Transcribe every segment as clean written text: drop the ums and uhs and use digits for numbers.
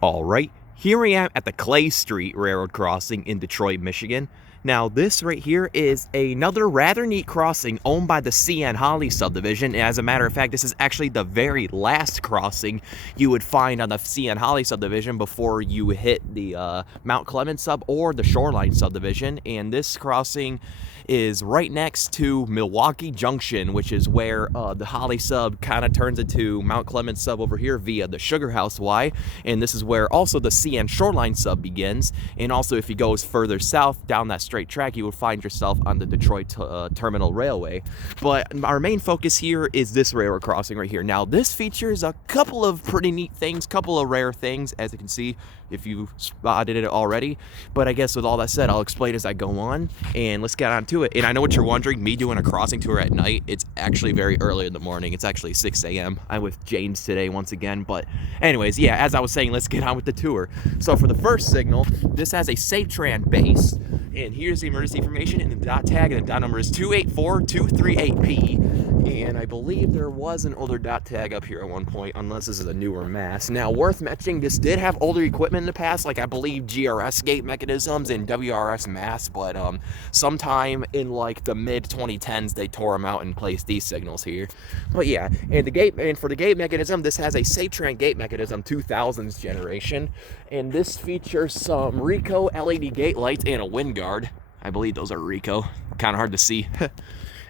All right, here I am at the Clay Street Railroad crossing in Detroit, Michigan. Now, this right here is another rather neat crossing owned by the C.N. Holly subdivision. As a matter of fact, this is actually the very last crossing you would find on the C.N. Holly subdivision before you hit the Mount Clemens sub or the Shoreline subdivision. And this crossing is right next to Milwaukee Junction, which is where the Holly sub kind of turns into Mount Clemens sub over here via the Sugarhouse Y. And this is where also the CN Shoreline sub begins. And also, if you go further south down that straight track, you will find yourself on the Detroit Terminal Railway. But our main focus here is this railroad crossing right here. Now, this features a couple of pretty neat things, couple of rare things, as you can see if you spotted it already. But I guess with all that said, I'll explain as I go on, and let's get on to it. And I know what you're wondering, me doing a crossing tour at night, it's actually very early in the morning. It's actually 6 a.m. I'm with James today once again. But anyways, yeah, as I was saying, let's get on with the tour. So for the first signal, this has a Safetran base, and here's the emergency information, and the dot tag, and the dot number is 284238P. And I believe there was an older dot tag up here at one point, unless this is a newer mast. Now, worth mentioning, this did have older equipment in the past, like I believe GRS gate mechanisms and WRS masts, but sometime in like the mid 2010s, they tore them out and placed these signals here. But yeah, and for the gate mechanism, this has a Safetran gate mechanism 2000s generation, and this features some Ricoh LED gate lights and a wind guard. I believe those are Ricoh. Kind of hard to see.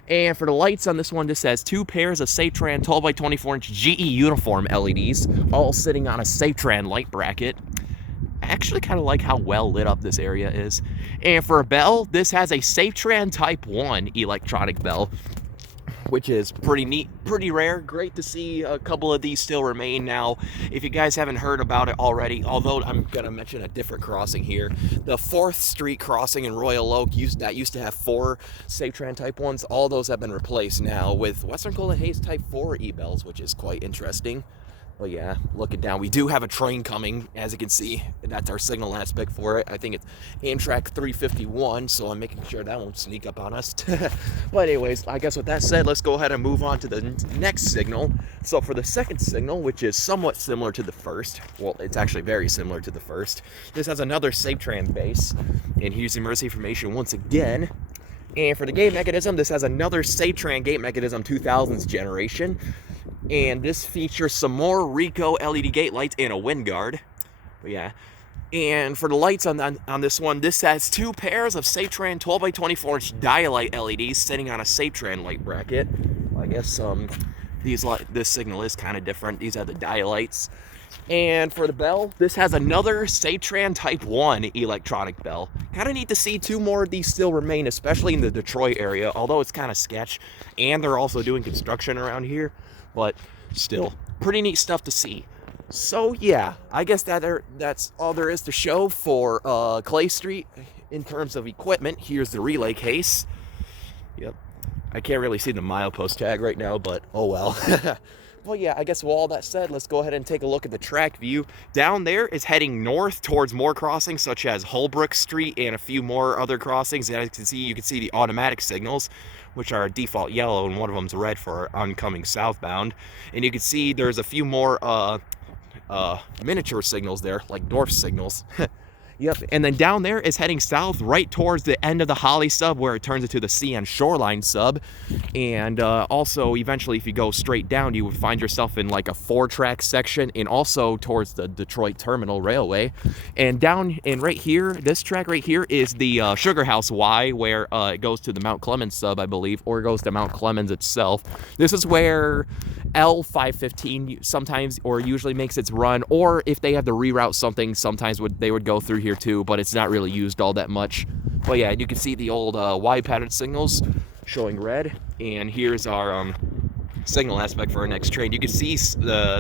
And for the lights on this one, this has two pairs of Safetran 12x24-inch GE uniform LEDs, all sitting on a Safetran light bracket. I actually kind of like how well lit up this area is. And for a bell, this has a Safetran Type 1 electronic bell, which is pretty neat, pretty rare. Great to see a couple of these still remain. Now, if you guys haven't heard about it already, although I'm going to mention a different crossing here, the 4th Street crossing in Royal Oak used to have 4 Safetran Type 1s. All those have been replaced now with Western Golden Haze Type 4 e-bells, which is quite interesting. Well, yeah, looking down, we do have a train coming, as you can see. That's our signal aspect for it. I think it's Amtrak 351, so I'm making sure that won't sneak up on us. But anyways, I guess with that said, let's go ahead and move on to the next signal. So for the second signal, which is somewhat similar to the first, well, it's actually very similar to the first, this has another Safetran base, and here's the emergency information once again. And for the gate mechanism, this has another Safetran gate mechanism 2000s generation. And this features some more Ricoh LED gate lights and a wind guard. But yeah. And for the lights on this one, this has 2 pairs of Safetran 12x24-inch dialight LEDs sitting on a Safetran light bracket. I guess this signal is kind of different. These are the dialights. And for the bell, this has another Safetran Type 1 electronic bell. Kind of neat to see 2 more of these still remain, especially in the Detroit area, although it's kind of sketch. And they're also doing construction around here, but still, pretty neat stuff to see. So yeah, I guess that's all there is to show for Clay Street in terms of equipment. Here's the relay case. Yep, I can't really see the milepost tag right now, but oh well. Well, yeah, I guess with all that said, let's go ahead and take a look at the track view. Down there is heading north towards more crossings, such as Holbrook Street and a few more other crossings. As you can see the automatic signals, which are default yellow, and one of them's red for oncoming southbound. And you can see there's a few more miniature signals there, like dwarf signals. Yep, and then down there is heading south right towards the end of the Holly sub, where it turns into the CN Shoreline sub. And also, eventually, if you go straight down, you would find yourself in like a 4-track section, and also towards the Detroit Terminal Railway. And down and right here, this track right here is the Sugarhouse Y, where it goes to the Mount Clemens sub, I believe, or it goes to Mount Clemens itself. This is where L515 sometimes or usually makes its run, or if they have to reroute something, sometimes they would go through here too, but it's not really used all that much. But yeah, you can see the old Y pattern signals showing red, and here's our signal aspect for our next train. You can see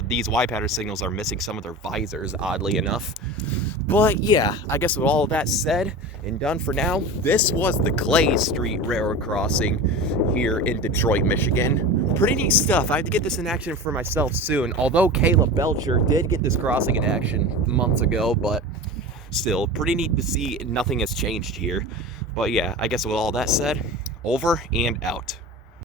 these Y pattern signals are missing some of their visors, oddly enough. But yeah, I guess with all of that said and done for now, this was the Clay Street Railroad crossing here in Detroit, Michigan. Pretty neat stuff. I have to get this in action for myself soon, although Caleb Belcher did get this crossing in action months ago, but still, pretty neat to see nothing has changed here. But yeah, I guess with all that said, over and out.